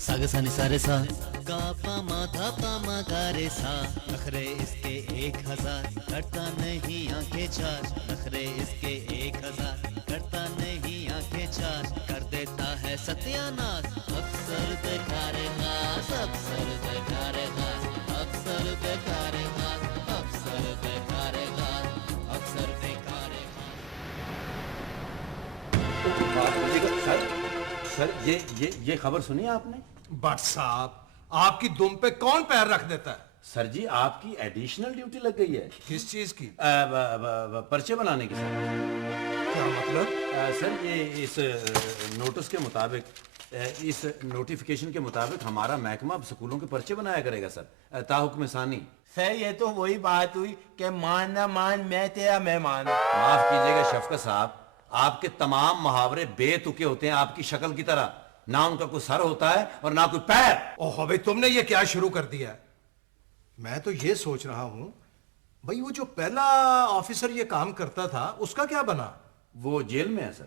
साग सा नि सा रे सा गा पा मा धा पा मा गा रे सा। नखरे इसके 1000, करता नहीं आंखें चार। नखरे इसके 1000, करता नहीं आंखें चार। कर देता है सत्यानाश, अक्सर बेकार नाश, अक्सर बेकार नाश, अक्सर बेकार नाश, अक्सर बेकार नाश, अक्सर बेकार सर सर ये खबर सुनी आपने? बट साहब, आपकी दुम पे कौन पैर रख देता है? सर जी, आपकी एडिशनल ड्यूटी लग गई है। किस चीज की? पर्चे बनाने की सर। क्या मतलब? सर ये इस नोटिस के मुताबिक, इस नोटिफिकेशन के मुताबिक हमारा महकमा अब स्कूलों के पर्चे बनाया करेगा सर, ताहुक्म सानी। सर ये तो वही बात हुई कि मान ना मान मैं तेरा मेहमान। माफ कीजिएगा शफकत साहब, आपके तमाम मुहावरे बेतुके होते हैं आपकी शक्ल की तरह। ना उनका कोई सर होता है और ना कोई पैर। ओह भाई, तुमने ये क्या शुरू कर दिया? मैं तो ये सोच रहा हूं भाई, वो जो पहला ऑफिसर ये काम करता था उसका क्या बना? वो जेल में है सर।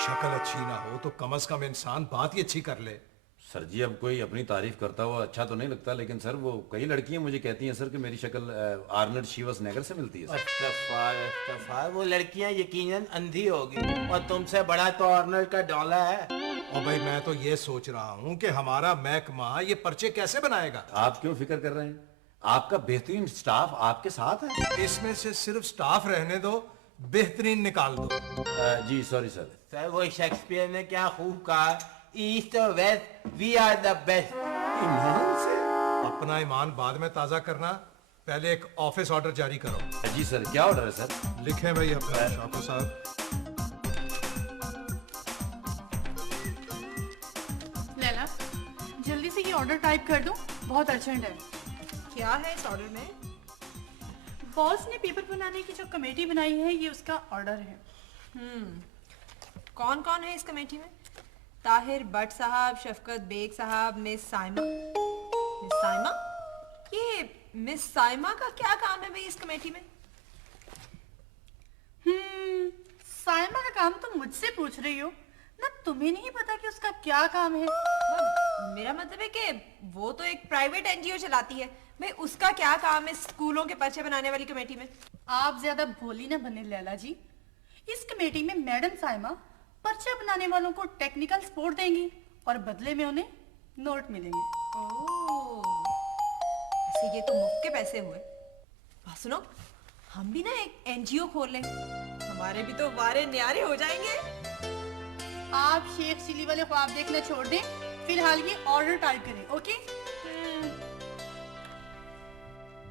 शक्ल अच्छी ना हो तो कम से कम इंसान बात ही अच्छी कर ले। सर जी, अब कोई अपनी तारीफ करता हुआ अच्छा तो नहीं लगता, लेकिन सर वो कई लड़कियां मुझे कहती हैं सर कि मेरी शक्ल आर्नल्ड शिवासनेगर से मिलती है सर। अस्तगफार, वो लड़कियां यकीनन अंधी होगी और तुमसे बड़ा तो अर्नल्ड का डॉला है। और भाई मैं तो ये सोच रहा हूं कि हमारा महकमा ये पर्चे कैसे बनाएगा? आप क्यों फिक्र कर रहे हैं? आपका बेहतरीन स्टाफ आपके साथ है। इसमें से सिर्फ स्टाफ रहने दो, बेहतरीन निकाल दो। जी सॉरी सर। सर वो शेक्सपियर ने क्या खूब कहा, ईस्ट और west we are the best. ईमान से? अपना ईमान बाद में ताजा करना, पहले एक ऑफिस ऑर्डर जारी करो। जी सर, क्या ऑर्डर है सर? लिखें भाई अपना शॉपर साहब। लैला, जल्दी से ये ऑर्डर टाइप कर दूं, बहुत अर्जेंट है। क्या है इस ऑर्डर में? बॉस ने पेपर बनाने की जो कमेटी बनाई है, ये उसका ऑर्डर है। कौन कौन है इस कमेटी में? ताहिर भट्ट साहब, शफकत बेग साहब, मिस साइमा। मिस साइमा? ये मिस साइमा का क्या काम है भाई इस कमेटी में? साइमा का काम तो मुझसे पूछ रही हो ना, तुम्हें नहीं पता कि उसका क्या काम है? मेरा मतलब है कि वो तो एक प्राइवेट एनजीओ चलाती है भाई, उसका क्या काम है स्कूलों के पर्चे बनाने वाली कमेटी में? आप ज्यादा भोली ना बने लैला जी। इस कमेटी में मैडम साइमा पर्चा बनाने वालों को टेक्निकल सपोर्ट देंगी और बदले में उन्हें नोट मिलेंगे। ओह, ऐसे ये तो मुफ्त के पैसे हुए। सुनो, हम भी ना एक एनजीओ खोल लें, हमारे भी तो वारे न्यारे हो जाएंगे। आप शेख चिली वाले ख्वाब देखना छोड़ दें, फिलहाल ये ऑर्डर टाइप करें, ओके?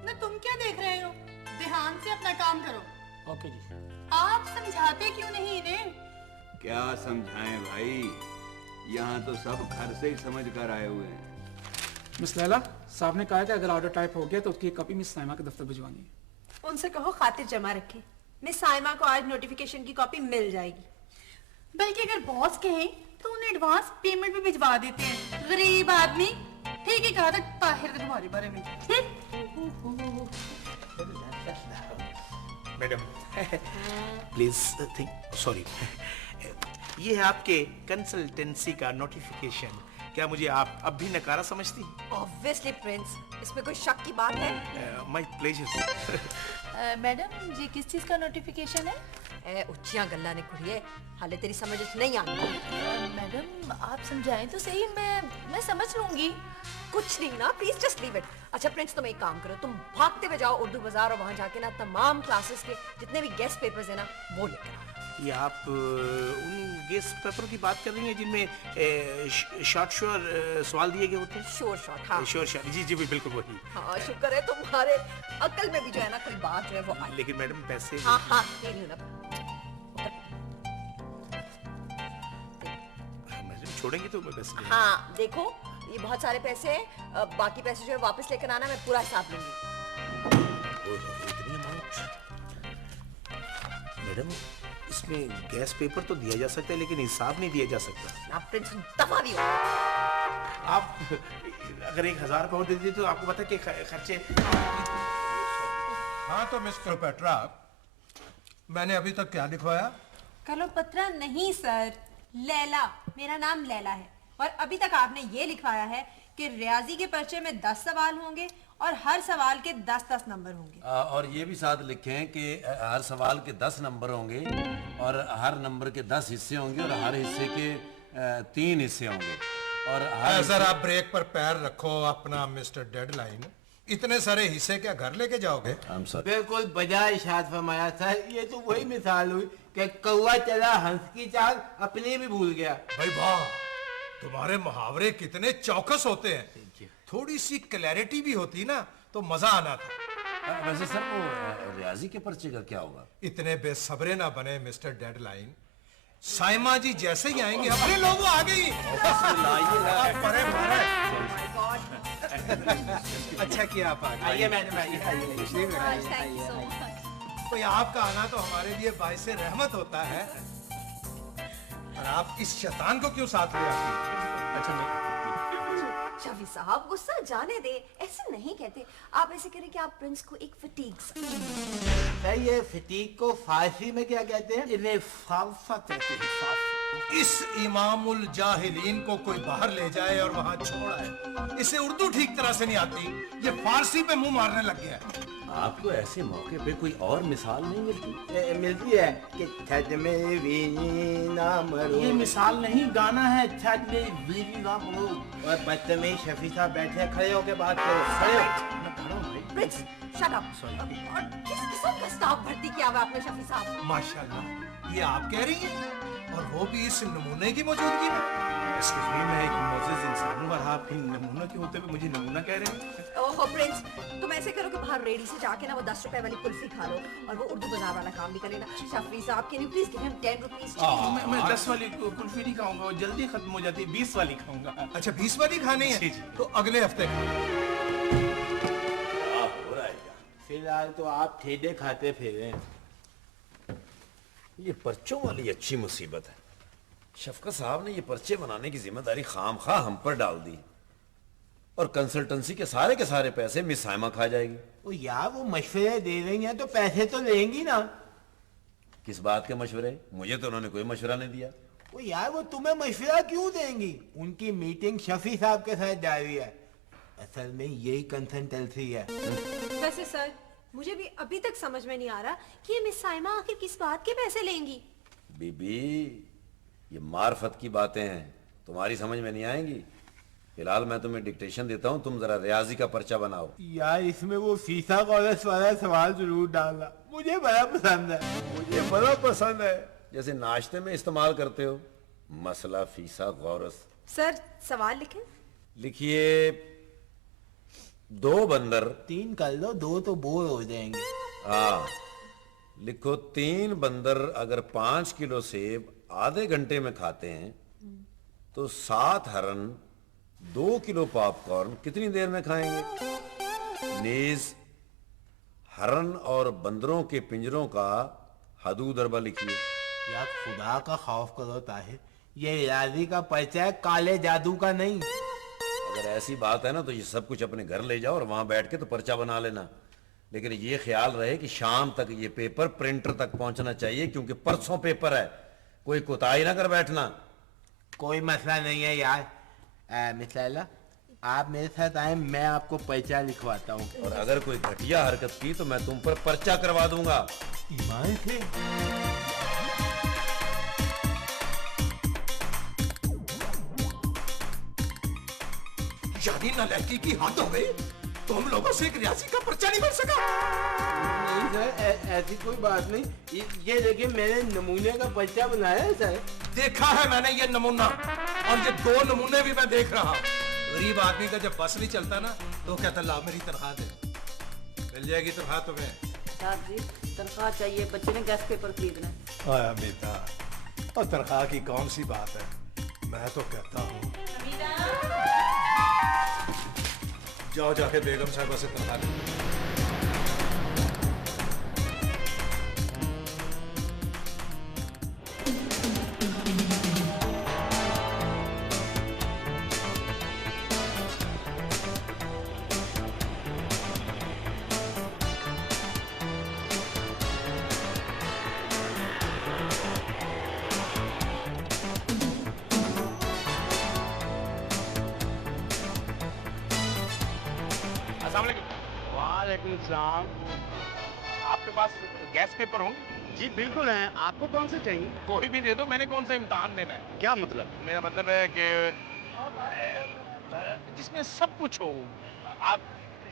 ना तुम क्या देख रहे हो? ध्यान से अपना काम करो। ओके जी। आप समझाते क्यों नहीं इन्हें? क्या समझाएं भाई, यहाँ तो सब घर से ही समझ कर आए हुए हैं। मिस लैला, साहब ने कहा कि अगर ऑर्डर टाइप हो गया तो उसकी कॉपी मिस साइमा के दफ्तर भिजवानी है। उनसे कहो खातिर जमा रखे, मिस साइमा को आज नोटिफिकेशन की कॉपी मिल जाएगी। बल्कि अगर बॉस कहें तो उन्हें एडवांस पेमेंट भी भिजवा देते हैं। गरीब आदमी। ठीक ही कहा था ताहिर ने तुम्हारे बारे में। मैडम प्लीज थिंक, सॉरी, ये है आपके कंसल्टेंसी का नोटिफिकेशन। क्या मुझे आप अब भी नकारा समझती? ऑब्वियसली प्रिंस, इसमें कोई शक की बात है? My pleasure. मैडम जी किस चीज का नोटिफिकेशन है? उच्चियां गल्ला ने कुड़िए, हाले तेरी समझ नहीं आती। मैडम आप समझाएं तो सही, मैं समझ लूंगी। कुछ नहीं ना, प्लीज जस्ट लीव इट। अच्छा प्रिंस, तुम एक काम करो, तुम भागते हुए जाओ उर्दू बाजार और वहां जाके ना तमाम क्लासेस के जितने भी गेस्ट पेपर्स है ना वो लेकर आओ। ये आप उन गेस्ट पेपर की बात कर रही हैं जिनमें शॉर्ट सवाल दिए गए होते हैं? श्योर शॉर्ट, हाँ श्योर शॉर्ट, जी जी बिल्कुल वही। हाँ, शुक्र है तुम्हारे अकल में भी जो है ना कोई बात जो है वो आई। लेकिन मैडम पैसे। हाँ हाँ, दे रही हूँ ना। मैडम छोड़ेंगे तो मैं पैसे। हाँ देखो, ये बहुत सारे पैसे हैं, बाकी पैसे जो है वापस लेकर आना, मैं पूरा हिसाब लूंगी। इतनी अमाउंट? मैडम इसमें गैस पेपर तो दिया जा सकता है लेकिन हिसाब नहीं दिया जा सकता। आप प्रिंस दफा भी हो। आप अगर 1000 पाउंड दे देते तो आपको पता कि खर्चे। हाँ तो मिस्टर पेट्रा, मैंने अभी तक क्या लिखवाया? कलोपत्रा नहीं सर, लैला। मेरा नाम लैला है और अभी तक आपने ये लिखवाया है कि रियाजी के पर्चे में 10 सवाल होंगे और हर सवाल के 10-10 नंबर होंगे। और ये भी साथ लिखें कि हर सवाल के 10 नंबर होंगे और हर नंबर के 10 हिस्से होंगे और हर हिस्से के 3 हिस्से होंगे और हर सर आप ब्रेक पर पैर रखो अपना मिस्टर डेडलाइन। इतने सारे हिस्से क्या घर लेके जाओगे? बिल्कुल बजा इशाद फरमाया सर। ये तो वही मिसाल हुई कि कौवा चला हंस की चाल, अपनी भी भूल गया। भाई वाह, तुम्हारे मुहावरे कितने चौकस होते हैं। थोड़ी सी क्लैरिटी भी होती ना तो मजा आना था। वैसे सर वो रियाजी के पर्चे का क्या होगा? इतने बेसब्रे ना बने मिस्टर डेडलाइन। साइमा जी जैसे ही आएंगे हमारे लोग आ गई। अच्छा किया आप आइए मैडम, कोई आपका आना तो हमारे लिए बाइसे रहमत होता है। और आप इस शैतान को क्यों साथ ले आती? अच्छा शफी साहब गुस्सा जाने दे, ऐसे नहीं कहते। आप ऐसे करें कि आप प्रिंस को एक फटीक सर, ये फटीक को फारसी में क्या कहते हैं? इन्हें फाफा कहते हैं, फाफा। इस इमामुल जाहिलीन को कोई बाहर ले जाए और वहां छोड़ आए। इसे उर्दू ठीक तरह से नहीं आती, ये फारसी पे मुंह मारने लग गया है। आपको ऐसे मौके पे कोई और मिसाल नहीं मिलती? मिलती है कि छत में वीरी ना मरो। ये मिसाल नहीं, गाना है छत में वीरी ना मरो। और बदतमीज शफी साहब बैठे खड़े होके बात करो। Prince shut up. और किस किस्म का स्टाफ भर्ती किया हुआ आपने शफी साहब? माशाल्लाह, ये आप कह रही हैं और वो भी इस नमूने की मौजूदगी में। एक्सक्यूज मी, मैं एक मोअज़्ज़िज़ इंसान हूं और आप नमूना के होते हुए मुझे नमूना कह रहे हैं? ओहो प्रिंस, तुम ऐसे करो कि बाहर रेडी से जाके ना वो 10 रुपए वाली कुल्फी खा लो और वो उर्दू बाजार वाला काम भी कर लेना। शफी साहब can you please give him 10 rupees? मैं 10 वाली कुल्फी नहीं खाऊंगा, वो जल्दी खत्म हो जाती है। 20 वाली खाऊंगा। अच्छा 20 वाली खानी है? जी जी। तो अगले हफ्ते फिलहाल तो आप ठेडे खाते फिरे। ये पर्चों वाली अच्छी मुसीबत है। शफकत साहब ने ये पर्चे बनाने की जिम्मेदारी खामखा हम पर डाल दी और कंसल्टेंसी के सारे पैसे मिस साइमा खा जाएगी। वो यार, वो मशवरे दे रही हैं तो पैसे तो लेंगी ना। किस बात के मशवरे? मुझे तो उन्होंने कोई मशवरा नहीं दिया। वो यार, वो तुम्हें मशवरा क्यों देंगी? उनकी मीटिंग शफी साहब के साथ जारी है। असल में यही कंसल्टेंसी है। वैसे सर, मुझे भी अभी तक समझ में नहीं आ रहा कि ये मिस साइमा आखिर किस बात के पैसे लेंगी। बीबी, ये मार्फत की बातें हैं, तुम्हारी समझ में नहीं आएंगी। फिलहाल मैं तुम्हें डिक्टेशन देता हूँ, तुम जरा रियाजी का पर्चा बनाओ। यार इसमें वो फीसा कॉलेज वाला सवाल जरूर डालना, मुझे बड़ा पसंद है। मुझे बड़ा पसंद है। जैसे नाश्ते में इस्तेमाल करते हो। मसला फीसा गौरस। सर सवाल लिखें? लिखिए, 2 बंदर। 3 कर लो, 2 तो बोर हो जाएंगे। हाँ लिखो, 3 बंदर अगर 5 किलो सेब आधे घंटे में खाते हैं तो 7 हरन 2 किलो पॉपकॉर्न कितनी देर में खाएंगे? नीज हरन और बंदरों के पिंजरों का हदू दरबा लिखिए। यार खुदा का खौफ करो ताहिर, ये रियाजी का पर्चा है, काले जादू का नहीं। अगर ऐसी बात है ना तो ये सब कुछ अपने घर ले जाओ और वहां बैठ के तो पर्चा बना लेना। लेकिन ये ख्याल रहे कि शाम तक ये पेपर प्रिंटर तक पहुंचना चाहिए, क्योंकि परसों पेपर है। कोई कोताही ना कर बैठना। कोई मसला नहीं है यार। मिसाला, आप मेरे साथ आए, मैं आपको पर्चा लिखवाता हूँ। और अगर कोई घटिया हरकत की तो मैं तुम पर पर्चा करवा दूंगा। ईमान से? यानी नालायकी की हद हो गई। तो हम लोगों से एक रियासी का पर्चा नहीं बन सका। नहीं सर, ऐसी कोई बात नहीं। ये देखिए, मैंने नमूने का पर्चा बनाया है सर। देखा है मैंने ये नमूना, और ये 2 नमूने भी मैं देख रहा हूँ। गरीब आदमी का जब बस नहीं चलता ना तो कहता ला मेरी तनख्वाह दे। मिल जाएगी तनख्वाह तुम्हें। साहब जी तनख्वाह चाहिए, बच्चे ने गैस पेपर खरीदना है। आया बेटा, और तनख्वाह की कौन सी बात है। मैं तो कहता हूँ जाओ जाके बेगम साहबा से तनख्वाह लो। अस्सलाम वालेकुम। वालेकुम सलाम। आपके पास गैस पेपर होंगे? जी बिल्कुल है, आपको कौन से चाहिए? कोई भी दे दो, मैंने कौन सा इम्तिहान देना है? क्या मतलब? मेरा मतलब है कि जिसमें सब कुछ हो। आप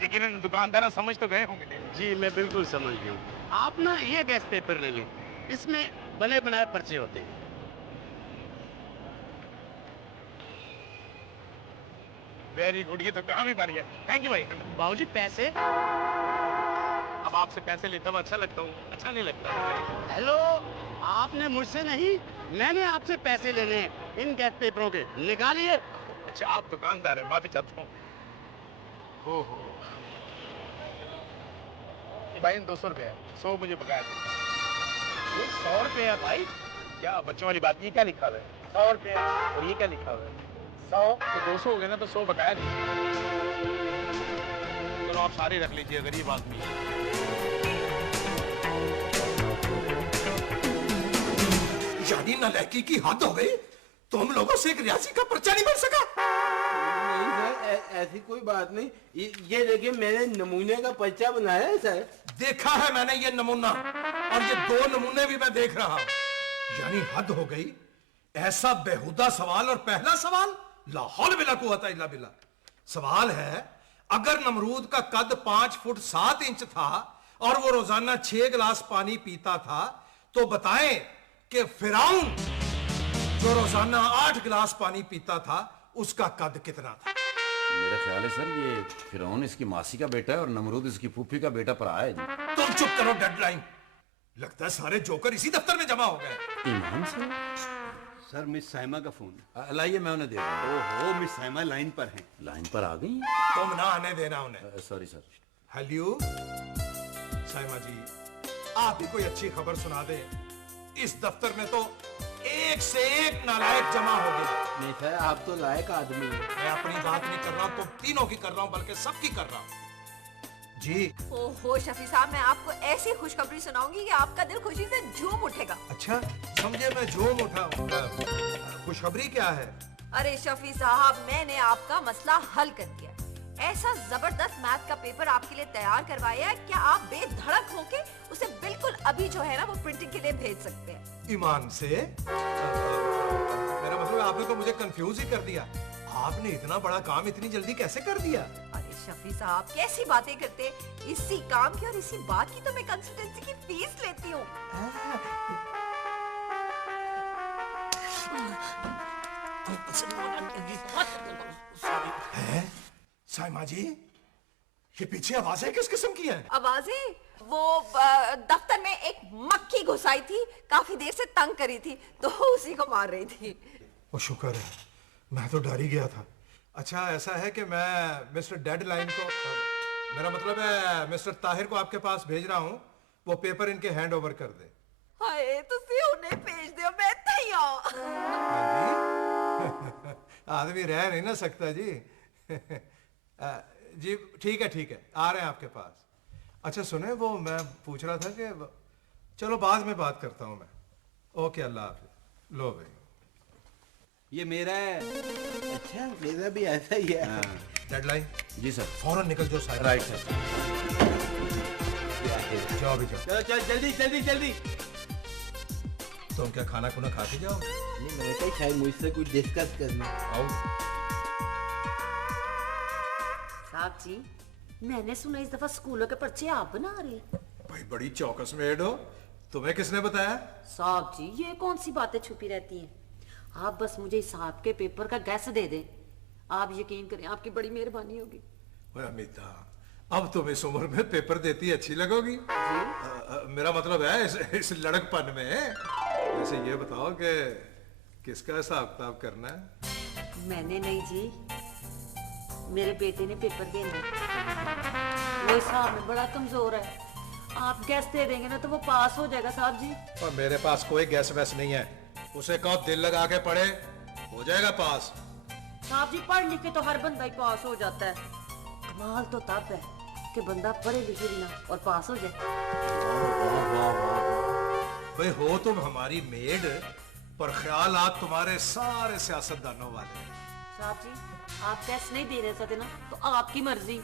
यकीनन दुकानदार समझ तो गए होंगे। जी मैं बिल्कुल समझ गया हूँ। आप ना ये गैस पेपर ले लें, इसमें बने बनाए पर्चे होते हैं। वेरी गुड, ये तो काम ही बन गया। थैंक यू भाई। बाबूजी पैसे? अब आपसे पैसे लेता हुआ अच्छा लगता हूँ? अच्छा नहीं लगता। हेलो, आपने मुझसे नहीं, मैंने आपसे पैसे लेने हैं इन गैस पेपरों के, निकालिए। अच्छा आप दुकानदार हैं, माफी चाहता हूँ। ओहो भाई 200 रुपये है, 100 मुझे बकाया दो। 100 रुपये है भाई? क्या बच्चों वाली बात, ये क्या लिखा हुआ है? 100 रुपये। और ये क्या लिखा हुआ है? 100 तो 200 हो गए ना, तो 100 बकाया दीजिए। चलो आप सारे रख लीजिए, गरीब आदमी है। यानी नालायकी की हद हो गई, तुम लोगों से एक रियासी का पर्चा नहीं बन सका। नहीं सर, ऐसी कोई बात नहीं। ये देखिए मैंने नमूने का पर्चा बनाया है सर। देखा है मैंने ये नमूना, और ये 2 नमूने भी मैं देख रहा हूं। यानी हद हो गई, ऐसा बेहुदा सवाल। और पहला सवाल ला हौल वला कुव्वता इल्ला बिल्लाह। सवाल है, अगर नमरूद का कद 5 फुट 7 इंच था और वो रोजाना 6 गिलास पानी पीता था, तो बताएं कि फिरौन जो रोजाना 8 गिलास पानी पीता था, उसका कद कितना था? मेरा ख्याल है सर ये फिरौन इसकी मासी का बेटा है और नमरूद इसकी फूफी का बेटा पराया है जी। तुम चुप करो डेडलाइन। लगता है सारे जोकर इसी दफ्तर में जमा हो गए। ईमान से? सर मिस साइमा का फोन। लाइए मैं उन्हें दे रहा हूँ। ओहो मिस साइमा लाइन पर हैं। लाइन पर आ गई? तुम ना आने देना उन्हें। Sorry sir. हेलो साइमा जी, आप ही कोई अच्छी खबर सुना दे। इस दफ्तर में तो एक से एक नालायक जमा हो गए। नहीं सर, आप तो लायक आदमी हैं। मैं अपनी बात नहीं कर रहा हूं, तो तीनों की कर रहा हूं, बल्कि सबकी कर रहा हूं जी। ओहो शफी साहब, मैं आपको ऐसी खुशखबरी सुनाऊंगी कि आपका दिल खुशी से झूम उठेगा। अच्छा समझे, मैं झूम उठा। खुशखबरी क्या है? अरे शफी साहब, मैंने आपका मसला हल कर दिया। ऐसा जबरदस्त मैथ का पेपर आपके लिए तैयार करवाया है, क्या आप बेधड़क होके उसे बिल्कुल अभी जो है ना वो प्रिंटिंग के लिए भेज सकते हैं। ईमान से? मेरा मतलब आपने तो मुझे कंफ्यूज ही कर दिया। आपने इतना बड़ा काम इतनी जल्दी कैसे कर दिया? अरे शफी साहब, कैसी बातें करते, इसी काम की और इसी बात की तो मैं कंसल्टेंसी की फीस लेती हूँ। साइमा जी, ये पीछे आवाजें किस किस्म की हैं? आवाजें? वो दफ्तर में एक मक्खी घुसाई थी, काफी देर से तंग करी थी, तो उसी को मार रही थी। वो शुक्र है, मैं तो डर ही गया था। अच्छा ऐसा है कि मैं मिस्टर डेडलाइन को, मेरा मतलब है मिस्टर ताहिर को आपके पास भेज रहा हूँ, वो पेपर इनके हैंड ओवर कर दे। हाय, तुसी उन्हें भेज दियो, मैं तैयार। आदमी रह नहीं ना सकता जी। जी ठीक है, आ रहे हैं आपके पास। अच्छा सुने, वो मैं पूछ रहा था कि चलो बाद में बात करता हूँ मैं। ओके, अल्लाह हाफिज। लो भाई, ये मेरा है। अच्छा मेरा भी ऐसा ही है। डेडलाइन? जी सर। फौरन निकल जाओ साहब। Right sir. जाओ भी जाओ। चलो चल जल्दी जल्दी जल्दी। तुम क्या खाना खुना खा के जाओ? नहीं, मैंने कहा शायद मुझसे कुछ डिस्कस करना। आओ। साहब जी, मैंने सुना इस दफा स्कूलों के पर्चे आप बना रहे। भाई बड़ी चौकस में ऐड हो, तुम्हें किसने बताया? साहब जी, ये कौन सी बातें छुपी रहती हैं? आप बस मुझे हिसाब के पेपर का गैस दे दें, आप यकीन करें आपकी बड़ी मेहरबानी होगी। अमिता, अब तुम इस उम्र में पेपर देती अच्छी लगोगी। मेरा मतलब है इस लड़कपन में। वैसे ये बताओ कि किसका हिसाब किताब करना है? मैंने नहीं जी, मेरे बेटे ने पेपर देना है। वो हिसाब में बड़ा कमजोर है, आप गैस दे देंगे ना तो वो पास हो जाएगा साहब जी। और मेरे पास कोई गैस वैस नहीं है, उसे कहो दिल लगा के पढ़े, हो जाएगा पास। साहब जी, पढ़ लिख के तो हर बंदा ही पास हो जाता है, कमाल तो तब है कि बंदा पढ़े लिखे भी ना और पास हो जाए। भाई हो तुम हमारी मेड, पर ख्यालात तुम्हारे सारे सियासतदानों वाले हैं। साहब जी, आप गैस नहीं दे रहे सकते ना, तो आपकी मर्जी।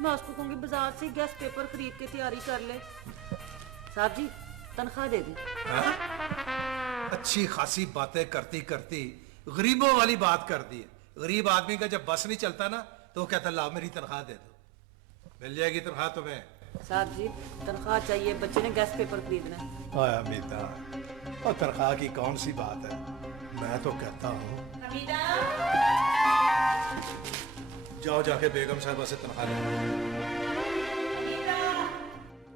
मैं उसको कहूँगी बाजार से गेस्ट पेपर खरीद के तैयारी कर ले। साहब जी तनख्वाह दे दी। अच्छी खासी बातें करती करती गरीबों वाली बात कर दी है। गरीब आदमी का जब बस नहीं चलता ना तो वो कहता ला मेरी तनख्वाह दे दो। मिल जाएगी तनख्वाह तुम्हें। साहब जी तनख्वाह चाहिए, बच्चे ने गेस्ट पेपर खरीदना है। आया बेटा, और तनख्वाह की कौन सी बात है, मैं तो कहता हूँ जाओ जाके बेगम साहबा से तनख्वाह ले।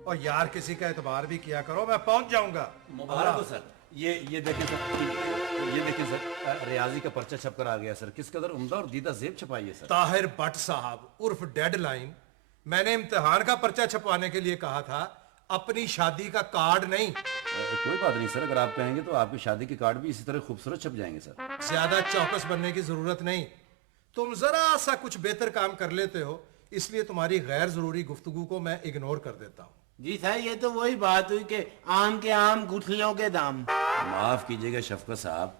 और यार किसी का एतबार भी किया करो, मैं पहुंच जाऊंगा। मुबारक हो सर। ये देखें सर, ये देखें सर, रियाजी का पर्चा छप कर आ गया सर। किस कदर उम्दा और दीदा जेब छपाई है सर। ताहिर भट्ट साहब उर्फ डेडलाइन, मैंने इम्तिहान का पर्चा छपवाने के लिए कहा था, अपनी शादी का कार्ड नहीं। कोई बात नहीं सर, अगर आप कहेंगे तो आपकी शादी के कार्ड भी इसी तरह खूबसूरत छप जाएंगे सर। ज्यादा चौकस बनने की जरूरत नहीं, तुम जरा सा कुछ बेहतर काम कर लेते हो, इसलिए तुम्हारी गैर जरूरी गुफ्तगू को मैं इग्नोर कर देता हूँ। जी सर, ये तो वही बात हुई कि आम के आम गुठलियों के दाम। माफ कीजिएगा शफकत साहब,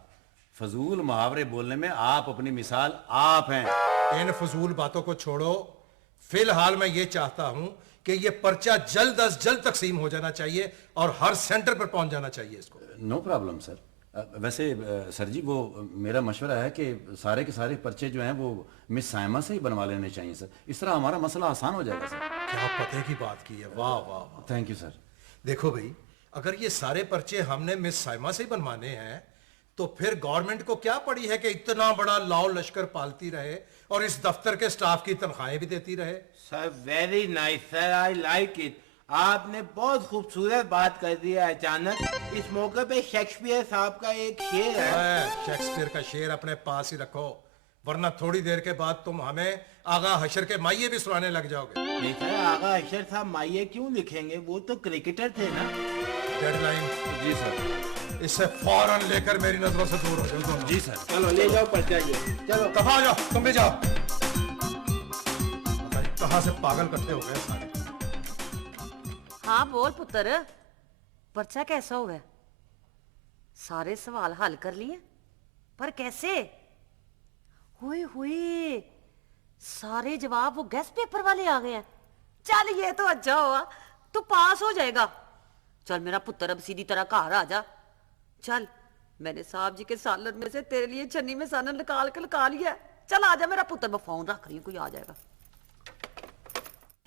फजूल मुहावरे बोलने में आप अपनी मिसाल आप हैं। इन फजूल बातों को छोड़ो, फिलहाल मैं ये चाहता हूं कि ये पर्चा जल्द अज जल्द तकसीम हो जाना चाहिए और हर सेंटर पर पहुंच जाना चाहिए इसको। No problem sir. वैसे सर जी, वो मेरा मशवरा है कि सारे के सारे पर्चे जो हैं वो मिस साइमा से ही बनवा लेने चाहिए सर। इस तरह हमारा मसला आसान हो जाएगा सर। क्या पते की बात की है, वाह वाह वाह। Thank you sir. देखो भाई, अगर ये सारे पर्चे हमने मिस साइमा से ही बनवाने हैं तो फिर गवर्नमेंट को क्या पड़ी है कि इतना बड़ा लाओ लश्कर पालती रहे और इस दफ्तर के स्टाफ की तनख्वाहें भी देती रहे। Sir very nice sir, I like it. आपने बहुत खूबसूरत बात कर दी है अचानक। इस मौके पे शेक्सपियर साहब का एक शेर है। शेक्सपियर का शेर अपने पास ही रखो, वरना थोड़ी देर के बाद तुम हमें आगा हशर के माइये भी सुनाने लग जाओगे। नहीं सर, आगा हशर साहब माइये क्यों लिखेंगे, वो तो क्रिकेटर थे ना। डेडलाइन। जी सर। इससे फौरन लेकर मेरी नजरों से दूर हो जाओ। जी सर। चलो ले जाओ पर्चा ये। चलो कहाँ जाओ, तुम भी जाओ। कहाँ से पागल करते हो गए सारे। हाँ बोल पुत्र, पर्चा कैसा हुआ? सारे सवाल हल कर लिए, पर कैसे? हुए हुए सारे जवाब वो गेस्ट पेपर वाले आ गए हैं। चल ये तो अच्छा हुआ, तू पास हो जाएगा। चल मेरा पुत्र अब सीधी तरह घर आ जा। चल, मैंने साहब जी के सालन में से तेरे लिए छन्नी में सालन निकाल के लगा लिया। चल आ जा मेरा पुत्र, मैं फोन रख रही हूँ, कोई आ जाएगा।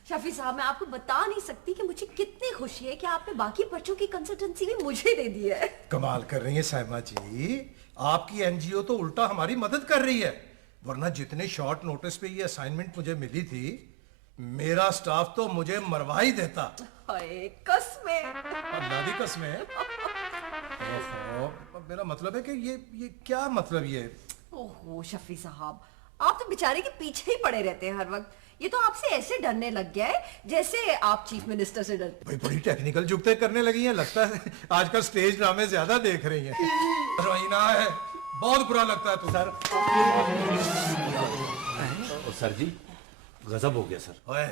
शफी साहब, मैं आपको बता नहीं सकती कि मुझे कितनी खुशी है कि आपने बाकी पर्चों की कंसल्टेंसी भी मुझे दे दी है। कमाल कर रही है साइमा जी, आपकी एनजीओ तो उल्टा हमारी मदद कर रही है। वरना जितने शॉर्ट नोटिस पे ये असाइनमेंट मुझे मिली थी, मेरा स्टाफ तो मुझे मरवा ही देता। हाय कसमें। अल्लाह दी कसमें। ओहो, मेरा मतलब है कि ये क्या मतलब ये? ओहो शफी साहब, आप तो बेचारे के पीछे ही पड़े रहते हैं हर वक्त। ये तो आपसे ऐसे डरने लग गया है जैसे आप चीफ मिनिस्टर से डरते। भाई बड़ी टेक्निकल जुगते करने लगी हैं, लगता है आजकल स्टेज ड्रामे ज्यादा देख रही हैं। रोइना है, बहुत बुरा लगता है तो सर जी, गजब हो गया सर। ओए,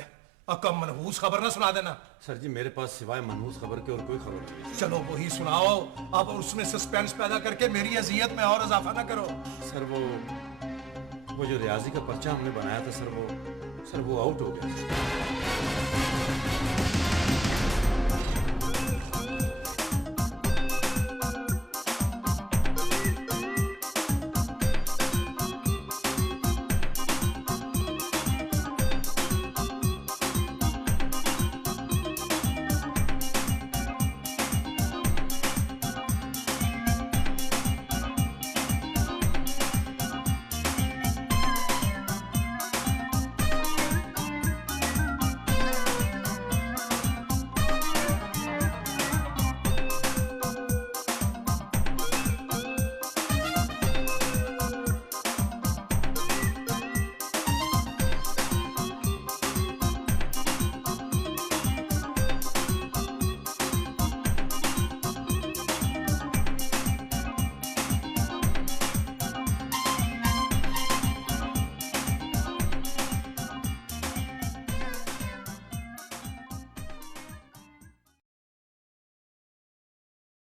कम मनहूस खबर ना सुना देना। सर जी, मेरे पास सिवाय मनहूस खबर के और कोई खबर नहीं है। चलो वही सुनाओ, अब उसमें सस्पेंस पैदा करके मेरी अजियत में और इजाफा ना करो। सर वो जो रियाजी का पर्चा हमने बनाया था सर, वो आउट हो गया।